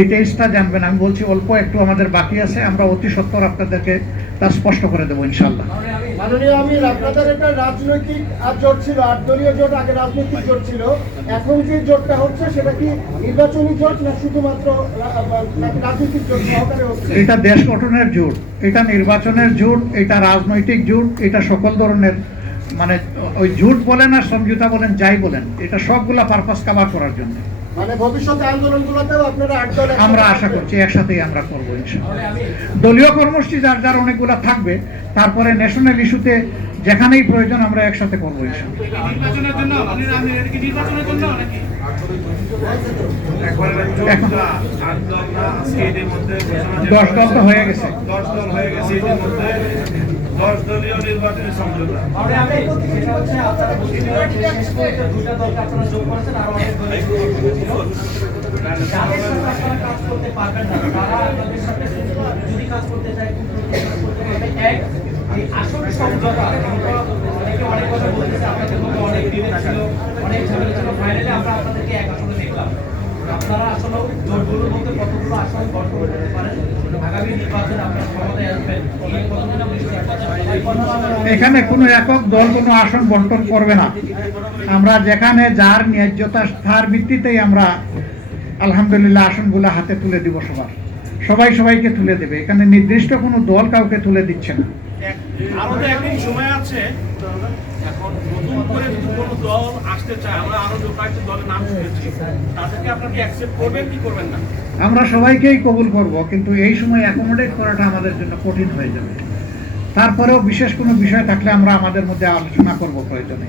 ডিটেইলসটা জানবেন। আমি বলছি অল্প একটু আমাদের বাকি আছে, আমরা অতি সত্বর আপনাদেরকে তা স্পষ্ট করে দেবো ইনশাল্লাহ। মাননীয় আমির, আপনাদের একটা রাজনৈতিক জোট ছিল, 8 দলীয় জোট, আগে রাজনৈতিক জোট ছিল, এখন যে জোটটা হচ্ছে সেটা কি নির্বাচনী জোট না শুধুমাত্র রাজনৈতিক জোট সহকারে হচ্ছে? এটা দেশ গঠনের জোট, এটা নির্বাচনের জোট, এটা রাজনৈতিক জোট, এটা সকল ধরনের মানে ওই জোট বলেন আর সমঝোতা বলেন যাই বলেন, এটা সবগুলা পারপাস কভার করার জন্য। মানে ভবিষ্যতে আন্দোলনগুলোতেও আপনারা 8 দল আমরা আশা করছি একসাথেই আমরা করবো ইনশাআল্লাহ। দলীয় কর্মসূচি যার যার অনেকগুলো থাকবে, তারপরে ন্যাশনাল ইস্যুতে যেখানেই প্রয়োজন আমরা একসাথে করবো ইনশাআল্লাহ। 10 দল তো হয়ে গেছে। 10 দলীয় নির্বাচনী সমঝোতা। আপনারা আসলে জোটগুলোর মধ্যে কতগুলো আসন গঠন করতে পারেন আগামী নির্বাচনে আপনারা ক্ষমতায় আসবেন? এখানে কোনো একক দল কোনো আসন বন্টন করবে না। আমরা যেখানে যার ন্যায্যতা তার ভিত্তিতেই আমরা আলহামদুলিল্লাহ আসনগুলো হাতে তুলে দিব। সবাই সবাইকে তুলে দেবে। এখানে নির্দিষ্ট কোনো দল কাউকে তুলে দিচ্ছে না। আরো তো একদিন সময় আছে, এখন নতুন করে যদি কোনো দল আসতে চায়, আমরা আরো কয়েকটি দলের নাম শুনেছি, তাদেরকে আপনারা কি অ্যাকসেপ্ট করবেন কি করবেন না? আমরা সবাইকেই কবুল করব, কিন্তু এই সময় অ্যাকোমোডেট করাটা আমাদের জন্য কঠিন হয়ে যাবে। তারপরেও বিশেষ কোনো বিষয় থাকলে আমরা আমাদের মধ্যে আলোচনা করব প্রয়োজনে।